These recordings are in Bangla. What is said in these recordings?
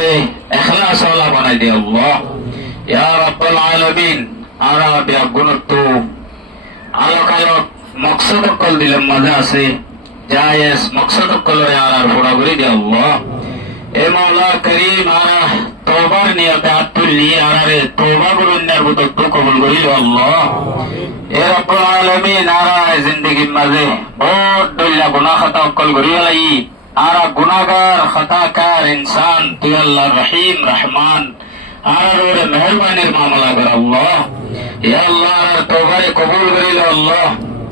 আমারে ইখলাস ওয়ালা বানাই দে আল্লাহ। ইয়া রাব্বুল আলামিন আরা বেগুনত আলোক আলোক মকসদ কল দিলাম মাঝে আছে জায়েজ মকসদ কল আর পুরা করে দে আল্লাহ। এ মাওলা করিম আরা তওবার নিয়তে হাত তুললি আরে তওবা করুন না বুত কবুল করিল আল্লাহ। এ রব্বুল আলামিন আরা জিন্দেগির মাঝে বহুত দল্লা গুনাহ খাতা কল করি লাই আরা গুনাহগার খাতাকার ইনসান তুই আল্লাহ রহিম রহমান আর ওরে মেহেরবানির মামলা কর আল্লাহ। ইয়া আল্লাহ তওবারে কবুল করিল আল্লাহ।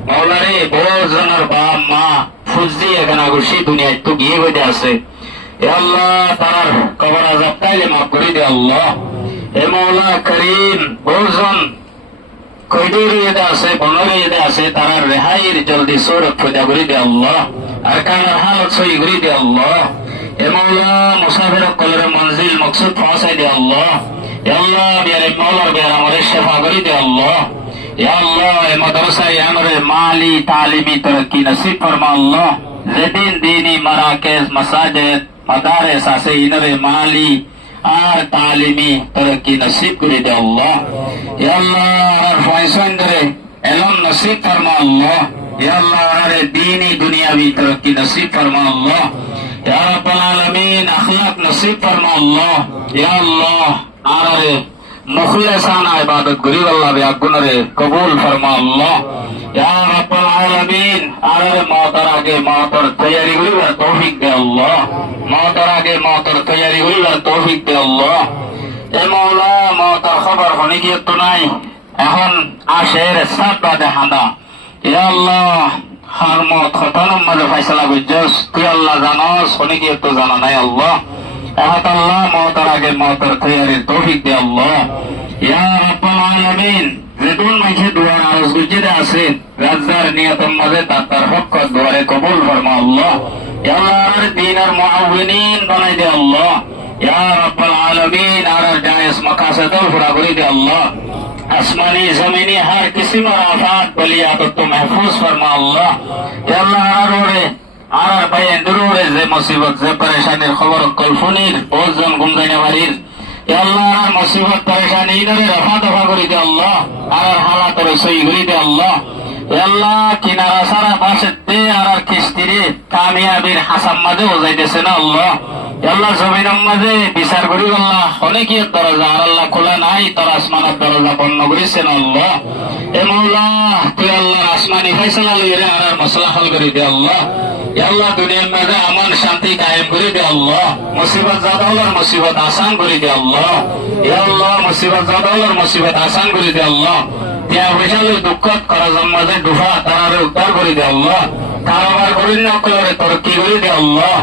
মাওলা রে বহুত জনের বাপ মা ফুজদি এখানে খুশি দুনিয়ায় তো গিয়ে বইতে আছে। ইয়া আল্লাহ তার কবর আযাব তাইলে মাফ করে দে আল্লাহ। এ মাওলা করিম বহুজন কয়দুর ইয়েতে আছে বনর ইয়েতে আছে তারা রেহাইয়ের জলদি সৌরভ পয়দা করে দে আল্লাহ। আর কানার হালত সই করে দে আল্লাহ। এ মাওলা মুসাফির কলরে মঞ্জিল মকসুদ পৌঁছাই দে আল্লাহ। ইয়া আল্লাহ বিয়ারে মাওলার বিয়ার আমারে শেফা করে দে আল্লাহ। ইয়া আল্লাহ এ মাদ্রাসায় আমারে মালি তালিমি তরক্কি নসিব ফরমা আল্লাহ। যেদিন দিনী মারাকেজ মাসাজিদ মাদারিস আছে ইনরে মালি আর তালিমি তরক্কি নসিব করে দে আল্লাহ। ইয়া আল্লাহ আর ফয়সান করে এলম নসিব ফরমা আল্লাহ। ইয়া আল্লাহ আর দীনি দুনিয়াবি তরক্কি নসিব ফরমা আল্লাহ। ইয়া রাব্বুল আলামিন আখলাক নসিব ফরমা আল্লাহ। ইয়া আল্লাহ আর মুখলিসানা ইবাদত করি আল্লাহ বেগুনরে কবুল ফরমা আল্লাহ। ইয়া রাব্বুল আলামিন আর মওতার আগে মওতার তৈয়ারি করিবার তৌফিক দে আল্লাহ। মওতার আগে মওতার তৈয়ারি করিবার তৌফিক দে আল্লাহ। এ মাওলা মওতার খবর হনি কি তো নাই এখন আশের সাত বাদে হাঁদা। ইয়া আল্লাহ হার মত খতনম মাঝে ফয়সালা বুঝছস তুই আল্লাহ জানস হনি কি তো জানা নাই আল্লাহ। এখন আল্লাহ মওতার আগে মওতার তৈয়ারির তৌফিক দে আল্লাহ। ইয়া রাব্বুল আলামিন যেদুন মাঝে দুয়ার আরজ গুজরে আছে রাজ্জার নিয়তম মাঝে তার হক দুয়ারে কবুল ফরমা আল্লাহ। ইয়া আল্লাহ দ্বীনের মুআউইনিন বানাই দে আল্লাহ। ইয়া রাব্বুল আলামিন আর জায়েজ মাকাসিদ পুরা করে দে আল্লাহ। আসমানি জমিনি হর কিসম আফাত বলিয়াত তো महफूज ফরমা আল্লাহ। ইয়া আল্লাহ আর ভাই এন্দুরে যে মুসিবত যে পরেশানির খবর কলফুনির বহুজন গুমজাইনা বাড়ির ইয়া আল্লাহ আর মুসিবত পরেশানি ইনরে রফা দফা করে দে আল্লাহ। আর হালাত সই করে দে আল্লাহ। ইয়া আল্লাহ কিনারা সারা পাশে তে আর কিস্তিরে কামিয়াবির হাসাম মাঝে ওজাইতেছে না আল্লাহ। ইয়া আল্লাহ জমিনের মাঝে বিচার করি আল্লাহ অনেকের দরজা আর আল্লাহ খোলা নাই তোর আসমানের দরজা বন্ধ করেছেন আল্লাহ। এ মাওলা তুই আল্লাহ আসমানি ফয়সালা লইরে আর মাসলা হল করে দে আল্লাহ। ইয়া আল্লাহ দুনিয়ার মাঝে আমান শান্তি কায়েম করে দে আল্লাহ। মুসিবত জাদাওয়ার মুসিবত আসান করে দে আল্লাহ। ইয়া আল্লাহ মুসিবত জাদাওয়ার মুসিবত আসান করে দে আল্লাহ। ইয়া ওইখানে দুঃখত করা জন্মাজে দুফা তারারে উদ্ধার করে দে আল্লাহ। কারোবার করিন না করে তরক্কি করে দে আল্লাহ।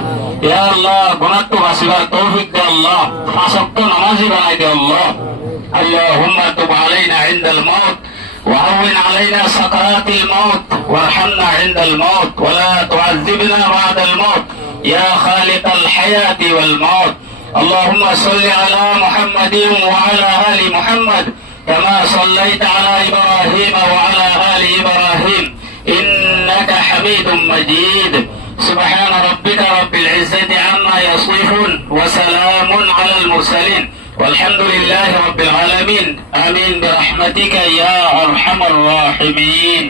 ইয়া আল্লাহ গুনাহ তো বাসিবার তৌফিক দে আল্লাহ। পাঁচ ওয়াক্ত নামাজি বানাই দে আল্লাহ। আল্লাহুম্মা তুব আলাইনা ইনদাল মাউত وهون علينا سكرات الموت وارحمنا عند الموت ولا تعذبنا بعد الموت يا خالق الحياة والموت. اللهم صل على محمد وعلى آل محمد كما صليت على إبراهيم وعلى آل إبراهيم إنك حميد مجيد. سبحان ربك رب العزة عما يصفون وسلام على المرسلين والحمد لله رب العالمين. آمين برحمتك يا أرحم الراحمين.